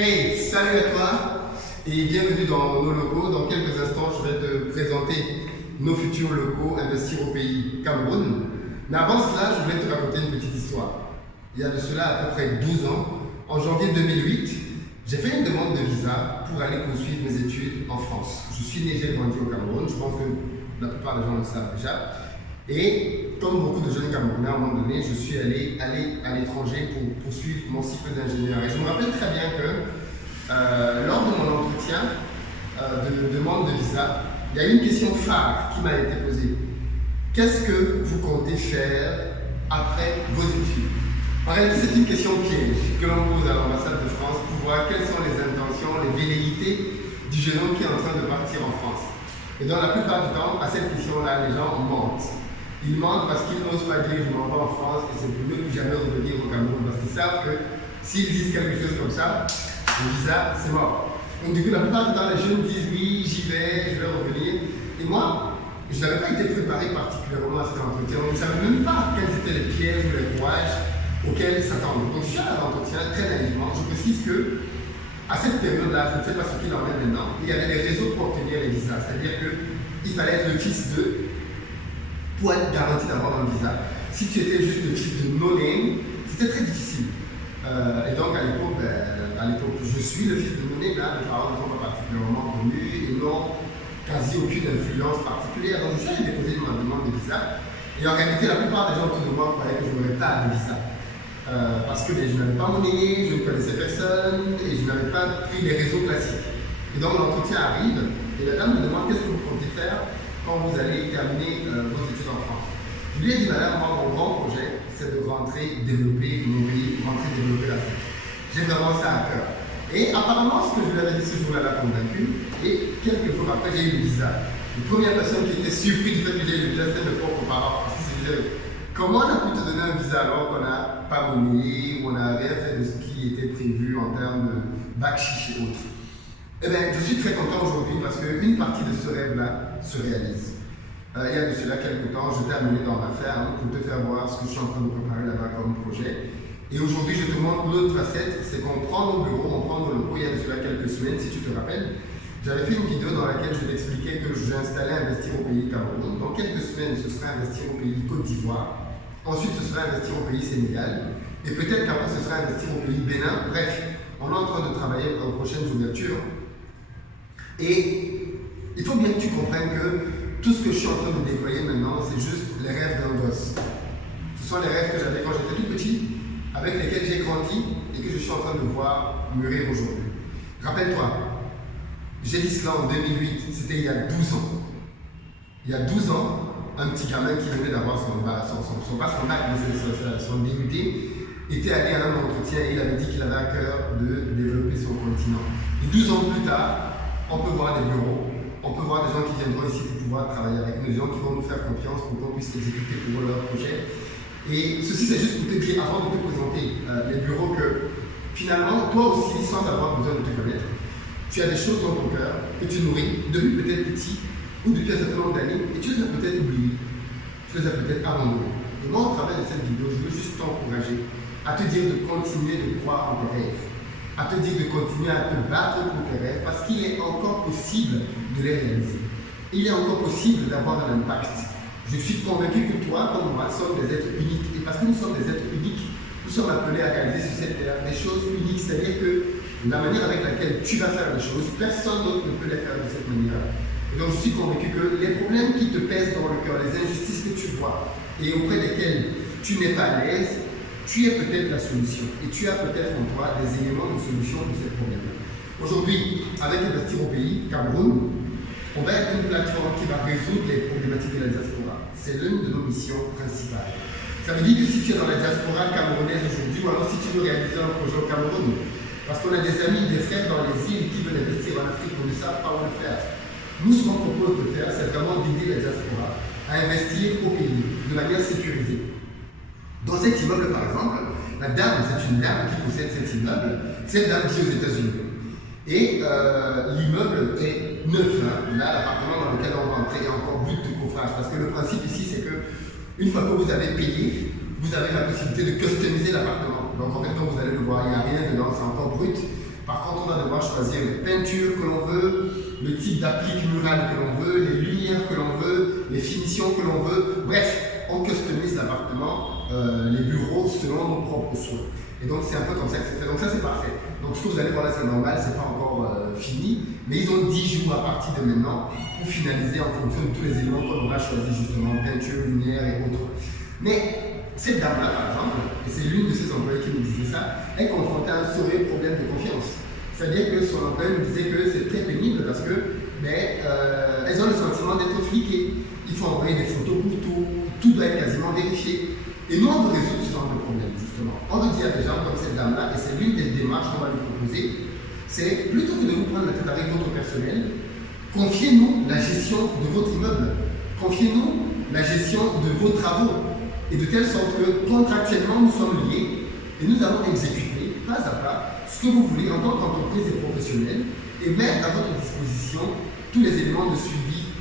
Hey, salut à toi et bienvenue dans nos locaux. Dans quelques instants, je vais te présenter nos futurs locaux investir au pays Cameroun. Mais avant cela, je voulais te raconter une petite histoire. Il y a de cela à peu près 12 ans, en janvier 2008, j'ai fait une demande de visa pour aller poursuivre mes études en France. Je suis né, j'ai grandi au Cameroun, je pense que la plupart des gens le savent déjà. Et comme beaucoup de jeunes Camerounais, à un moment donné, je suis allé à l'étranger pour poursuivre mon cycle d'ingénieur. Et je me rappelle très bien que lors de mon entretien de demande de visa, il y a une question phare qui m'a été posée. Qu'est-ce que vous comptez faire après vos études? En réalité, c'est une question piège que l'on pose à l'ambassade de France pour voir quelles sont les intentions, les velléités du jeune homme qui est en train de partir en France. Et dans la plupart du temps, à cette question-là, les gens mentent. Ils mentent parce qu'ils n'osent pas dire je m'en vais en France et c'est pour ne plus jamais revenir au Cameroun parce qu'ils savent que s'ils disent quelque chose comme ça, le visa c'est mort. Donc du coup la plupart du temps les jeunes disent oui j'y vais, je vais revenir. Et moi, je n'avais pas été préparé particulièrement à cet entretien. On ne savait même pas quels étaient les pièges ou les rouages auxquels s'attendre. Donc je suis allé à l'entretien très naïvement. Je précise que à cette période-là, je ne sais pas ce qu'il en est maintenant, il y avait des réseaux pour obtenir les visas. C'est-à-dire qu'il fallait être le fils de pour être garanti d'avoir un visa. Si tu étais juste le fils de no-name, c'était très difficile. Et donc à l'époque, je suis le fils de no-name, là, mes parents ne sont pas particulièrement connus et n'ont quasi aucune influence particulière. Donc je suis allé déposer ma demande de visa. Et en réalité, la plupart des gens autour de moi croyaient que je n'aurais pas de visa. Parce que je n'avais pas monnaie, je ne connaissais personne et je n'avais pas pris les réseaux classiques. Et donc l'entretien arrive et la dame me demande qu'est-ce que vous comptez faire quand vous allez terminer vos études en France. Je lui ai dit, madame, moi, mon grand projet, c'est de rentrer, développer mon pays, rentrer, développer l'Afrique. J'ai vraiment ça à cœur. Et apparemment, ce que je lui avais dit ce jour-là l'a convaincu. Et quelques jours après, j'ai eu le visa. La première personne qui était surprise du fait que j'ai eu le visa, c'était mes propres parents. Parce qu'ils se disaient, comment on a pu te donner un visa alors qu'on n'a pas monnaie, ou on n'a rien fait de ce qui était prévu en termes de bac chiche et autres. Eh bien, je suis très content aujourd'hui parce qu'une partie de ce rêve-là se réalise. Il y a de cela quelques temps, je t'ai amené dans ma ferme pour te faire voir ce que je suis en train de préparer là-bas comme projet. Et aujourd'hui, je te montre l'autre facette, c'est qu'on prend nos bureaux, on prend nos locaux. Il y a de cela quelques semaines, si tu te rappelles, j'avais fait une vidéo dans laquelle je t'expliquais que j'ai installé Investir au pays Cameroun. Dans quelques semaines, ce sera Investir au pays Côte d'Ivoire. Ensuite, ce sera Investir au pays Sénégal. Et peut-être qu'après, ce sera Investir au pays Bénin. Bref, on est en train de travailler aux prochaines ouvertures. Et il faut bien que tu comprennes que tout ce que je suis en train de déployer maintenant, c'est juste les rêves d'un gosse. Ce sont les rêves que j'avais quand j'étais tout petit, avec lesquels j'ai grandi et que je suis en train de voir mûrir aujourd'hui. Rappelle-toi, j'ai dit cela en 2008, c'était il y a 12 ans. Il y a 12 ans, un petit gamin qui venait d'avoir son bac, son DUT, était allé à un entretien et il avait dit qu'il avait à cœur de développer son continent. Et 12 ans plus tard, on peut voir des bureaux, on peut voir des gens qui viendront ici pour pouvoir travailler avec nous, des gens qui vont nous faire confiance pour qu'on puisse exécuter pour eux leur projet. Et ceci, c'est juste pour te dire, avant de te présenter les bureaux, que finalement, toi aussi, sans avoir besoin de te connaître, tu as des choses dans ton cœur que tu nourris depuis peut-être petit ou depuis un certain nombre d'années et tu les as peut-être oubliées, tu les as peut-être abandonnées. Et moi, au travers de cette vidéo, je veux juste t'encourager à te dire de continuer de croire en tes rêves, à te dire de continuer à te battre pour tes rêves parce qu'il est encore possible de les réaliser. Il est encore possible d'avoir un impact. Je suis convaincu que toi, comme moi, sommes des êtres uniques. Et parce que nous sommes des êtres uniques, nous sommes appelés à réaliser sur cette terre des choses uniques. C'est-à-dire que la manière avec laquelle tu vas faire les choses, personne d'autre ne peut les faire de cette manière-là. Et donc je suis convaincu que les problèmes qui te pèsent dans le cœur, les injustices que tu vois et auprès desquelles tu n'es pas à l'aise, tu es peut-être la solution. Et tu as peut-être en toi des éléments de solution de ces problèmes-là. Aujourd'hui, avec Investir au pays, Cameroun, on va être une plateforme qui va résoudre les problématiques de la diaspora. C'est l'une de nos missions principales. Ça veut dire que si tu es dans la diaspora camerounaise aujourd'hui, ou alors si tu veux réaliser un projet au Cameroun, parce qu'on a des amis, des frères dans les îles qui veulent investir en Afrique, on ne sait pas où le faire. Nous, ce qu'on propose de faire, c'est vraiment d'aider la diaspora à investir au pays de manière sécurisée. Dans cet immeuble, par exemple, la dame, c'est une dame qui possède cet immeuble, cette dame vit aux États-Unis. Et l'immeuble est neuf. Là, l'appartement dans lequel on va entrer est encore brut de coffrage. Parce que le principe ici, c'est que une fois que vous avez payé, vous avez la possibilité de customiser l'appartement. Donc en fait, quand vous allez le voir, il n'y a rien dedans, c'est encore brut. Par contre, on va devoir choisir les peintures que l'on veut, le type d'applique murale que l'on veut, les lumières que l'on veut, les finitions que l'on veut. Bref, on customise l'appartement, les bureaux selon nos propres souhaits. Et donc c'est un peu comme ça que c'est fait. Donc ça c'est parfait. Donc ce que vous allez voir là c'est normal, c'est pas encore fini, mais ils ont 10 jours à partir de maintenant pour finaliser en fonction de tous les éléments qu'on aura choisi justement, peinture, lumière et autres. Mais cette dame-là par exemple, et c'est l'une de ses employés qui nous disait ça, est confrontée à un sérieux problème de confiance. C'est-à-dire que son employé nous disait que c'est très pénible parce que elles ont le sentiment d'être fliquées. Il faut envoyer des photos pour tout doit être quasiment vérifié. Et nous, on veut résoudre ce genre de problème, justement. On veut dire à des gens comme cette dame-là, et c'est l'une des démarches qu'on va lui proposer, c'est plutôt que de vous prendre la tête avec votre personnel, confiez-nous la gestion de votre immeuble, confiez-nous la gestion de vos travaux, et de telle sorte que contractuellement nous sommes liés, et nous allons exécuter, pas à pas, ce que vous voulez en tant qu'entreprise et professionnelle, et mettre à votre disposition tous les éléments de suivi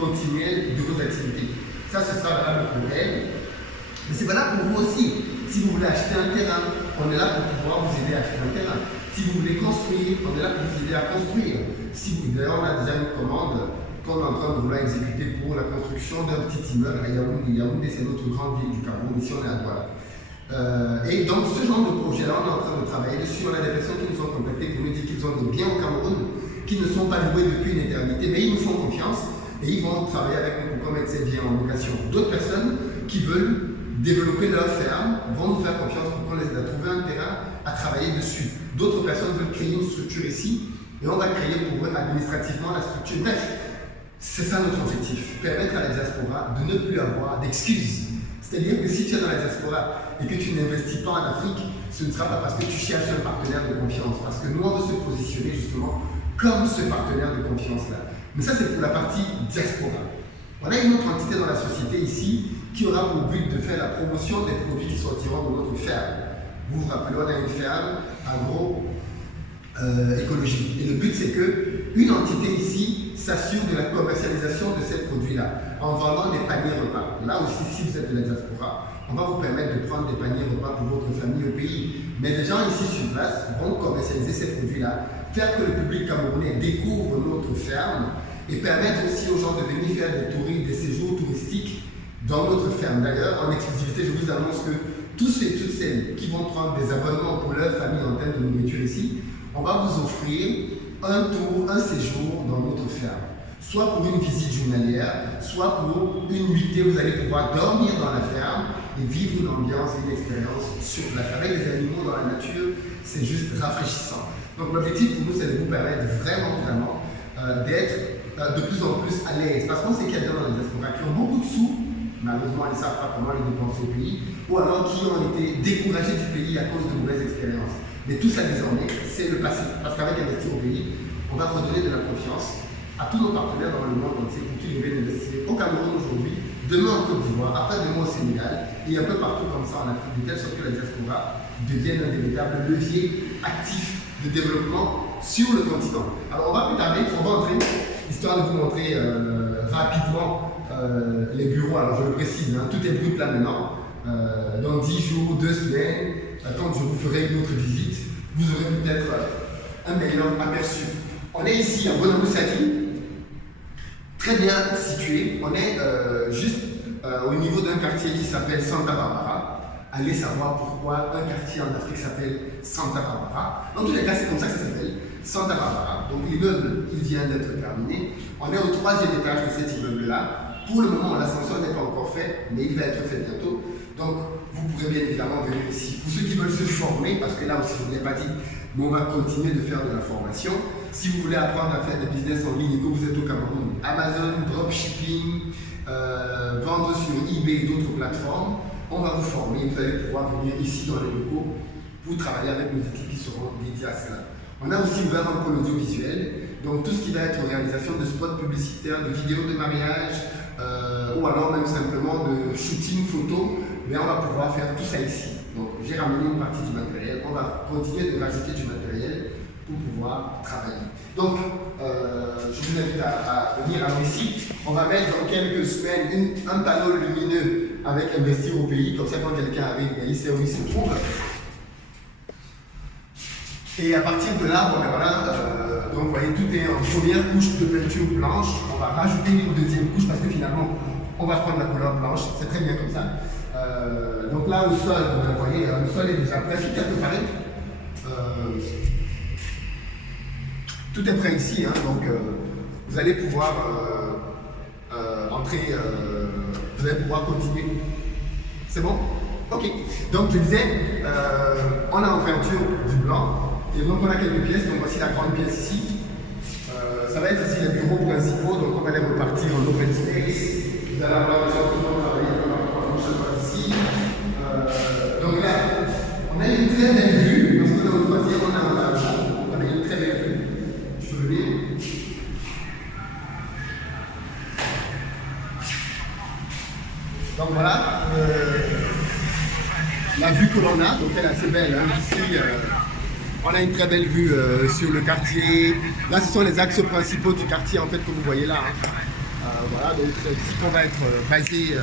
continuel de vos activités. Ça, ce sera valable pour elle. Mais c'est valable pour vous aussi. Si vous voulez acheter un terrain, on est là pour pouvoir vous aider à acheter un terrain. Si vous voulez construire, on est là pour vous aider à construire. D'ailleurs, on a déjà une commande qu'on est en train de vouloir exécuter pour la construction d'un petit immeuble à Yaoundé. Yaoundé, c'est notre grande ville du Cameroun. Ici, on est à Douala. Et donc, ce genre de projet-là, on est en train de travailler dessus. On a des personnes qui nous ont contactés pour nous dire qu'ils ont des biens au Cameroun qui ne sont pas loués depuis une éternité, mais ils nous font confiance et ils vont travailler avec nous pour mettre ces biens en location. D'autres personnes qui veulent développer leur ferme, vont nous faire confiance pour qu'on les aide à trouver un terrain à travailler dessus. D'autres personnes veulent créer une structure ici et on va créer pour eux administrativement la structure. Bref, c'est ça notre objectif, permettre à la diaspora de ne plus avoir d'excuses. C'est-à-dire que si tu es dans la diaspora et que tu n'investis pas en Afrique, ce ne sera pas parce que tu cherches un partenaire de confiance, parce que nous on veut se positionner justement comme ce partenaire de confiance-là. Mais ça c'est pour la partie diaspora. On a une autre entité dans la société ici qui aura pour but de faire la promotion des produits qui sortiront de notre ferme. Vous vous rappelez, on a une ferme agro-écologique. Et le but, c'est qu'une entité ici s'assure de la commercialisation de ces produits-là en vendant des paniers repas. Là aussi, si vous êtes de la diaspora, on va vous permettre de prendre des paniers repas pour votre famille au pays. Mais les gens ici sur place vont commercialiser ces produits-là, faire que le public camerounais découvre notre ferme et permettre aussi aux gens de venir faire des séjours touristiques dans notre ferme. D'ailleurs, en exclusivité, je vous annonce que tous ceux et toutes celles qui vont prendre des abonnements pour leur famille en termes de nourriture ici, on va vous offrir un tour, un séjour dans notre ferme. Soit pour une visite journalière, soit pour une nuitée, vous allez pouvoir dormir dans la ferme et vivre une ambiance et une expérience sur place. Avec des animaux dans la nature, c'est juste rafraîchissant. Donc l'objectif pour nous, c'est de vous permettre vraiment d'être de plus en plus à l'aise. Parce qu'on sait qu'il y a des gens dans la diaspora qui ont beaucoup de sous, malheureusement, ils ne savent pas comment les dépenser au pays, ou alors qui ont été découragés du pays à cause de mauvaises expériences. Mais tout ça désormais, c'est le passé. Parce qu'avec Investir au pays, on va redonner de la confiance à tous nos partenaires dans le monde entier pour qu'ils viennent investir au Cameroun aujourd'hui, demain en Côte d'Ivoire, après-demain au Sénégal, et un peu partout comme ça en Afrique, de telle sorte que la diaspora devienne un véritable levier actif de développement sur le continent. Alors on va plus tarder, on va entrer, histoire de vous montrer rapidement les bureaux. Alors je le précise, hein, tout est brut là maintenant. Dans 10 jours, 2 semaines, quand je vous ferai une autre visite, vous aurez peut-être un meilleur aperçu. On est ici à Bonamoussaki, très bien situé. On est juste au niveau d'un quartier qui s'appelle Santa Barbara. Allez savoir pourquoi un quartier en Afrique s'appelle Santa Barbara. Dans tous les cas, c'est comme ça que ça s'appelle, Santa Barbara. Donc l'immeuble, il vient d'être terminé. On est au 3e étage de cet immeuble-là. Pour le moment, l'ascenseur n'est pas encore fait, mais il va être fait bientôt. Donc, vous pourrez bien évidemment venir ici. Pour ceux qui veulent se former, parce que là aussi, je ne l'ai pas dit, mais on va continuer de faire de la formation. Si vous voulez apprendre à faire des business en ligne et que vous êtes au Cameroun, Amazon, dropshipping, vendre sur eBay et d'autres plateformes, on va vous former. Vous allez pouvoir venir ici dans les locaux pour travailler avec nos équipes qui seront dédiées à cela. On a aussi ouvert un pôle audiovisuel, donc tout ce qui va être réalisation de spots publicitaires, de vidéos de mariage, ou alors même simplement de shooting photo, mais on va pouvoir faire tout ça ici. Donc j'ai ramené une partie du matériel, on va continuer de rajouter du matériel pour pouvoir travailler. Donc je vous invite à venir ici. On va mettre dans quelques semaines un panneau lumineux avec Investir au pays, comme ça quand quelqu'un arrive, il sait où il se trouve. Et à partir de là, bon, ben voilà, donc vous voyez, tout est en première couche de peinture blanche. On va rajouter une deuxième couche parce que finalement, on va prendre la couleur blanche. C'est très bien comme ça. Donc là, au sol, vous voyez, le sol est déjà prêt, tout est préparé. Tout est prêt ici, hein, donc vous allez pouvoir entrer, vous allez pouvoir continuer. C'est bon? Ok. Donc je disais, on a en peinture du blanc. Et donc on a quelques pièces, donc voici la grande pièce ici. Ça va être ici les bureaux principaux, donc on va les repartir en open space. Vous allez avoir des gens qui vont travailler ici. Donc là, on a une très belle vue, parce que dans le troisième, on a un balcon, on a une très belle vue. Je peux venir. Donc voilà, la vue que l'on a, donc elle est assez belle, hein, ici. On a une très belle vue sur le quartier. Là, ce sont les axes principaux du quartier en fait que vous voyez là. Hein. Voilà, donc ici qu'on va être basé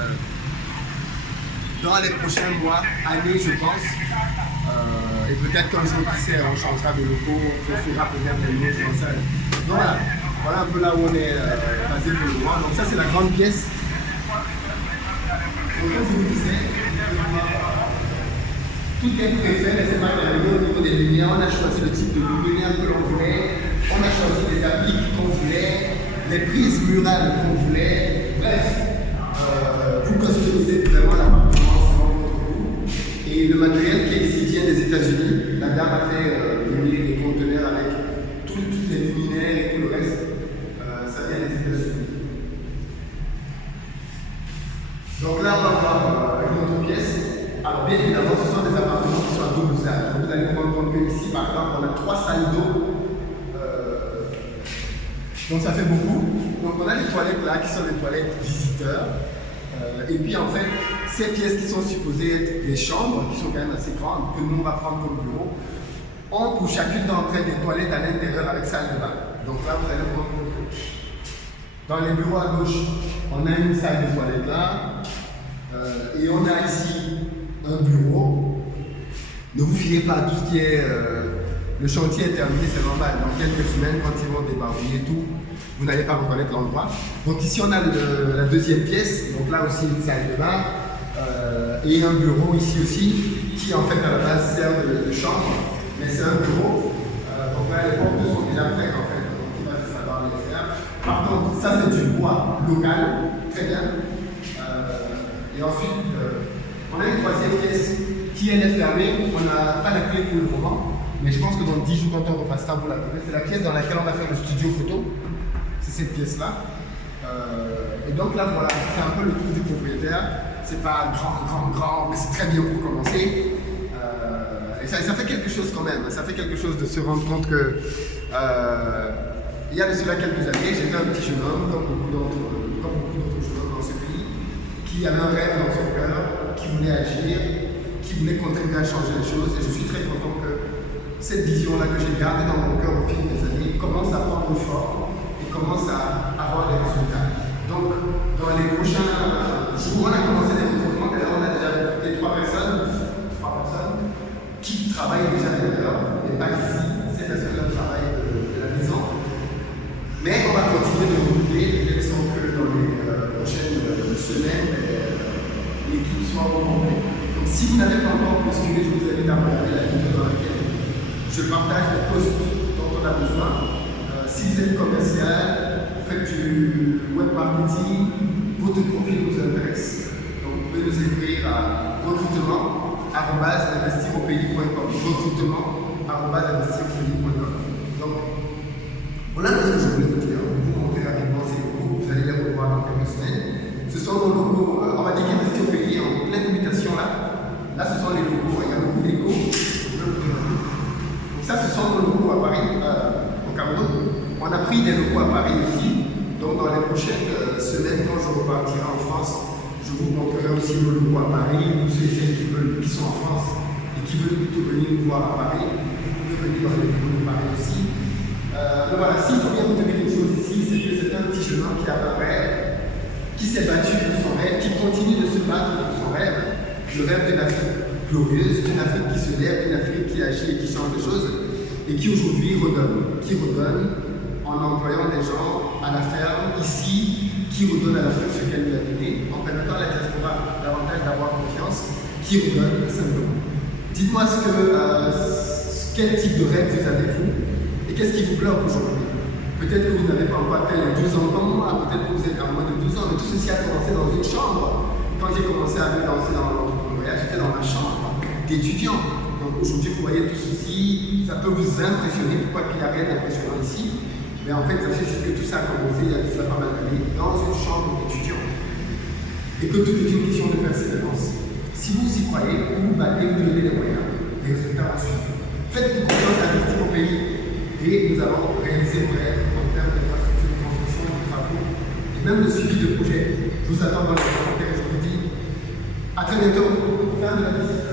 dans les prochains mois, années, je pense. Et peut-être qu'un jour, qui sait, on changera de locaux, on fera peut-être des nouveaux chancels. Donc voilà, voilà un peu là où on est basé pour le moment. Donc ça, c'est la grande pièce. Donc comme je vous disais, tout est préfet, mais c'est pas terminé au niveau des lumières. On a choisi le type de lumière que l'on voulait. On a choisi les appliques qu'on voulait, les prises murales qu'on voulait. Bref, vous customisez vraiment l'appartement selon votre goût. Et le matériel qui est ici vient des États-Unis. La dame a fait venir des conteneurs avec toutes les luminaires et tout le reste. Ça vient des États-Unis. Donc là, on va voir une autre pièce. Alors bien évidemment, ce sont des appartements qui sont à double usage. Vous allez vous rendre compte qu'ici, par exemple, on a 3 salles d'eau. Donc ça fait beaucoup. Donc on a les toilettes là qui sont des toilettes visiteurs. Et puis en fait, ces pièces qui sont supposées être des chambres, qui sont quand même assez grandes, que nous on va prendre comme bureau, ont pour chacune d'entre elles des toilettes à l'intérieur avec salle de bain. Donc là, vous allez voir. Dans les bureaux à gauche, on a une salle de toilette là. Et on a ici un bureau. Ne vous fiez pas à tout ce qui est... le chantier est terminé, c'est normal. Dans quelques semaines, quand ils vont débarbouiller tout, vous n'allez pas reconnaître l'endroit. Donc ici, on a la deuxième pièce. Donc là aussi, une salle de bain. Et un bureau ici aussi, qui en fait à la base sert de chambre. Mais c'est un bureau. Donc là, les portes sont déjà prêtes en fait. Donc il va juste falloir les faire. Par contre, ça c'est du bois local. Très bien. Et ensuite, on a une troisième pièce qui elle est fermée. On n'a pas la clé pour le moment, mais je pense que dans 10 jours, quand on repassera, vous la verrez. C'est la pièce dans laquelle on va faire le studio photo. C'est cette pièce-là. Et donc là, voilà, c'est un peu le truc du propriétaire. C'est pas grand, mais c'est très bien pour commencer. Et ça fait quelque chose quand même. Ça fait quelque chose de se rendre compte que il y a de cela quelques années, j'étais un petit jeune homme, comme beaucoup d'autres jeunes hommes dans ce pays, qui avait un rêve dans son cœur, qui voulait agir, qui voulait contribuer à changer les choses. Et je suis très content que cette vision-là que j'ai gardée dans mon cœur au fil des années commence à prendre forme et commence à avoir des résultats. Donc, dans les prochains jours, on a commencé des recrutements. D'ailleurs, on a déjà recruté 3 personnes qui travaillent déjà d'ailleurs, mais pas ici. Ces personnes-là travaillent de la maison. Mais on va continuer de recruter. Il semble que dans les prochaines semaines, l'équipe soit au complet. Donc, si vous n'avez pas encore postulé, je vous invite à regarder la vidéo dans laquelle je partage les postes dont on a besoin. Si vous êtes commercial, vous faites du web marketing, votre profil vous intéresse. Donc, vous pouvez nous écrire à recrutement@investiraupays.com. Recrutement@investiraupays.com. Donc, voilà ce que je voulais vous dire. Vous montrer rapidement ces locaux, vous allez les revoir dans quelques semaines. Ce sont nos locaux, on va dire qu'Investir au Pays en pleine mutation là. Là, ce sont les locaux, il y a beaucoup d'échos. Donc ça, ce sont nos locaux à Paris, au Cameroun. On a pris des locaux à Paris aussi. Donc dans les prochaines semaines, quand je repartirai en France, je vous montrerai aussi nos locaux à Paris. Tous ceux qui sont en France et qui veulent plutôt venir nous voir à Paris, vous pouvez venir dans les locaux de Paris aussi. Donc voilà, s'il faut bien retenir une chose ici, c'est que c'est un petit jeune homme qui a un rêve, qui s'est battu pour son rêve, qui continue de se battre pour son rêve. Le rêve d'une Afrique glorieuse, d'une Afrique qui se lève, d'une Afrique qui agit et qui change les choses. Et et qui aujourd'hui redonne. Qui redonne en employant des gens à la ferme, ici, qui redonne à la ferme ce qu'elle lui a donné, en permettant à la diaspora davantage d'avoir confiance, qui redonne simplement. Dites-moi quel type de rêve vous avez vous, et qu'est-ce qui vous bloque aujourd'hui. Peut-être que vous n'avez pas encore atteint les 12 ans comme moi, peut-être que vous êtes à moins de 12 ans, mais tout ceci a commencé dans une chambre. Quand j'ai commencé à me lancer dans l'entrepreneuriat, j'étais dans ma chambre d'étudiant. Donc aujourd'hui, vous voyez tout ceci, ça peut vous impressionner, pourquoi qu'il n'y a rien d'impressionnant ici. Mais en fait, sachez juste que tout ça a commencé il y a pas mal d'années dans une chambre d'étudiant. Et que tout est une question de persévérance. Si vous y croyez, vous vous battez, vous donnez les moyens, les résultats vont suivre. Faites confiance à investir au pays. Et nous allons réaliser vos rêves en termes d'infrastructure, de construction, de travaux, et même de suivi de projet. Je vous attends dans les commentaires et je vous dis à très bientôt. Fin de la visite.